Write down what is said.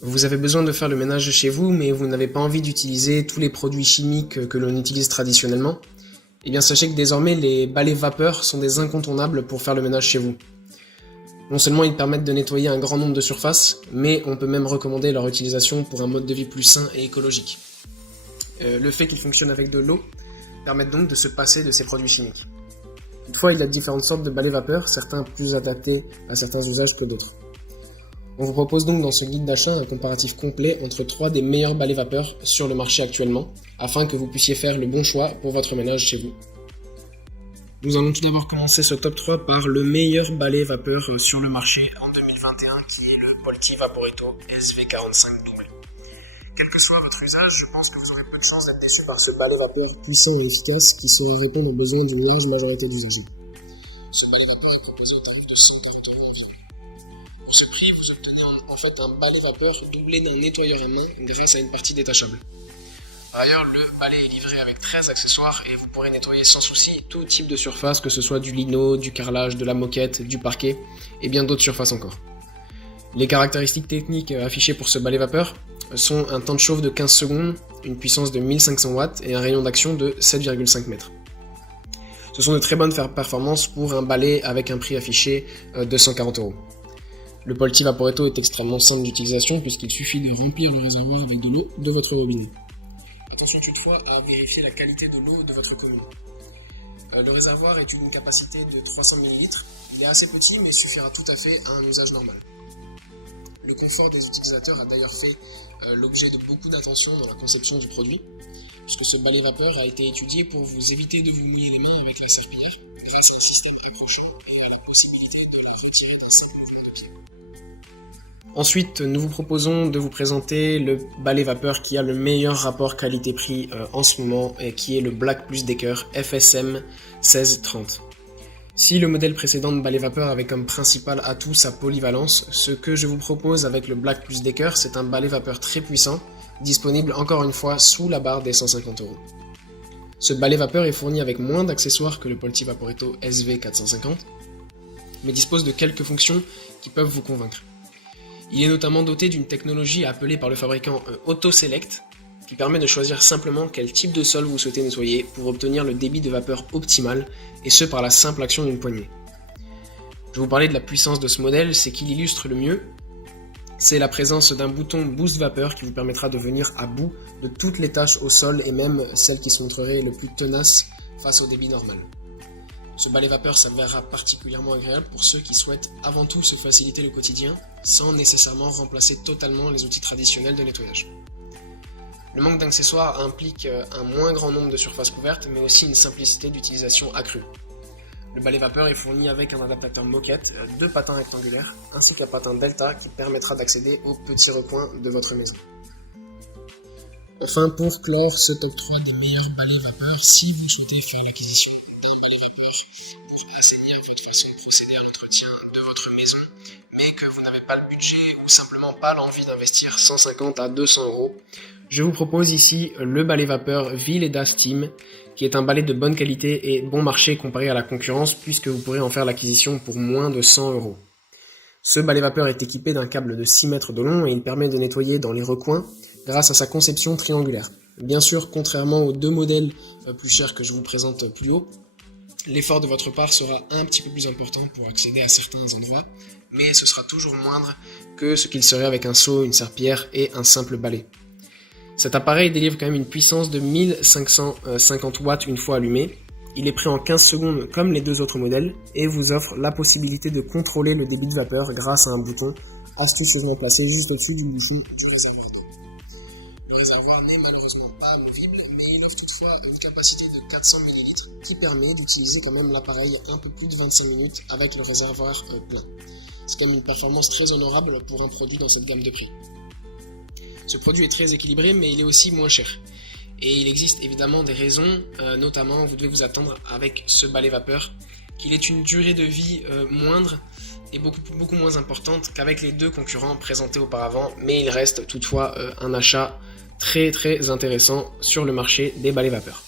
Vous avez besoin de faire le ménage chez vous, mais vous n'avez pas envie d'utiliser tous les produits chimiques que l'on utilise traditionnellement. Eh bien, sachez que désormais, les balais vapeur sont des incontournables pour faire le ménage chez vous. Non seulement ils permettent de nettoyer un grand nombre de surfaces, mais on peut même recommander leur utilisation pour un mode de vie plus sain et écologique. Le fait qu'ils fonctionnent avec de l'eau permet donc de se passer de ces produits chimiques. Toutefois, il y a différentes sortes de balais vapeur, certains plus adaptés à certains usages que d'autres. On vous propose donc dans ce guide d'achat un comparatif complet entre 3 des meilleurs balais vapeur sur le marché actuellement, afin que vous puissiez faire le bon choix pour votre ménage chez vous. Nous allons tout d'abord commencer ce top 3 par le meilleur balai vapeur sur le marché en 2021, qui est le Polti Vaporetto SV45W. Quel que soit votre usage, je pense que vous aurez peu de chance d'être déçu par ce balai vapeur puissant et efficace qui se répond aux besoins d'une large majorité d'usagers. Ce balai vapeur est proposé au tarif de 130 € environ. Pour ce prix, vous obtenez en fait un balai vapeur doublé d'un nettoyeur à main grâce à une partie détachable. Par ailleurs, le balai est livré avec 13 accessoires et vous pourrez nettoyer sans souci tout type de surface, que ce soit du lino, du carrelage, de la moquette, du parquet et bien d'autres surfaces encore. Les caractéristiques techniques affichées pour ce balai vapeur sont un temps de chauffe de 15 secondes, une puissance de 1500 watts et un rayon d'action de 7,5 mètres. Ce sont de très bonnes performances pour un balai avec un prix affiché de 140 €. Le Polti Vaporetto est extrêmement simple d'utilisation puisqu'il suffit de remplir le réservoir avec de l'eau de votre robinet. Attention toutefois à vérifier la qualité de l'eau de votre commune. Le réservoir est d'une capacité de 300 ml, il est assez petit mais suffira tout à fait à un usage normal. Le confort des utilisateurs a d'ailleurs fait l'objet de beaucoup d'attention dans la conception du produit, puisque ce balai vapeur a été étudié pour vous éviter de vous mouiller les mains avec la serpillière grâce à un système accrochant et à la possibilité de le retirer d'un simple mouvement de pied. Ensuite, nous vous proposons de vous présenter le balai vapeur qui a le meilleur rapport qualité-prix en ce moment, et qui est le Black Plus Decker FSM 1630. Si le modèle précédent de balai vapeur avait comme principal atout sa polyvalence, ce que je vous propose avec le Black Plus Decker, c'est un balai vapeur très puissant, disponible encore une fois sous la barre des 150 €. Ce balai vapeur est fourni avec moins d'accessoires que le Polti Vaporetto SV450, mais dispose de quelques fonctions qui peuvent vous convaincre. Il est notamment doté d'une technologie appelée par le fabricant Auto Select, qui permet de choisir simplement quel type de sol vous souhaitez nettoyer pour obtenir le débit de vapeur optimal, et ce par la simple action d'une poignée. Je vous parlais de la puissance de ce modèle, c'est qu'il illustre le mieux, c'est la présence d'un bouton Boost Vapeur qui vous permettra de venir à bout de toutes les tâches au sol et même celles qui se montreraient le plus tenaces face au débit normal. Ce balai vapeur s'avérera particulièrement agréable pour ceux qui souhaitent avant tout se faciliter le quotidien, sans nécessairement remplacer totalement les outils traditionnels de nettoyage. Le manque d'accessoires implique un moins grand nombre de surfaces couvertes, mais aussi une simplicité d'utilisation accrue. Le balai vapeur est fourni avec un adaptateur moquette, 2 patins rectangulaires, ainsi qu'un patin delta qui permettra d'accéder aux petits recoins de votre maison. Enfin, pour clore ce top 3 des meilleurs balais vapeur, si vous souhaitez faire l'acquisition d'un balai vapeur pour assainir votre façon de procéder à l'entretien de votre maison, mais que vous n'avez pas le budget ou simplement pas l'envie d'investir 150 à 200 €, je vous propose ici le balai vapeur Vileda Steam, qui est un balai de bonne qualité et bon marché comparé à la concurrence, puisque vous pourrez en faire l'acquisition pour moins de 100 €. Ce balai vapeur est équipé d'un câble de 6 mètres de long et il permet de nettoyer dans les recoins grâce à sa conception triangulaire. Bien sûr, contrairement aux 2 modèles plus chers que je vous présente plus haut, l'effort de votre part sera un petit peu plus important pour accéder à certains endroits, mais ce sera toujours moindre que ce qu'il serait avec un seau, une serpillière et un simple balai. Cet appareil délivre quand même une puissance de 1550 watts une fois allumé. Il est prêt en 15 secondes comme les 2 autres modèles et vous offre la possibilité de contrôler le débit de vapeur grâce à un bouton astucieusement placé juste au-dessus du bouchon du réservoir d'eau. Le réservoir n'est malheureusement pas amovible, mais il offre toutefois une capacité de 400 ml qui permet d'utiliser quand même l'appareil un peu plus de 25 minutes avec le réservoir plein. C'est quand même une performance très honorable pour un produit dans cette gamme de prix. Ce produit est très équilibré, mais il est aussi moins cher. Et il existe évidemment des raisons, notamment vous devez vous attendre avec ce balai vapeur qu'il ait une durée de vie moindre et beaucoup moins importante qu'avec les 2 concurrents présentés auparavant, mais il reste toutefois un achat très intéressant sur le marché des balais vapeur.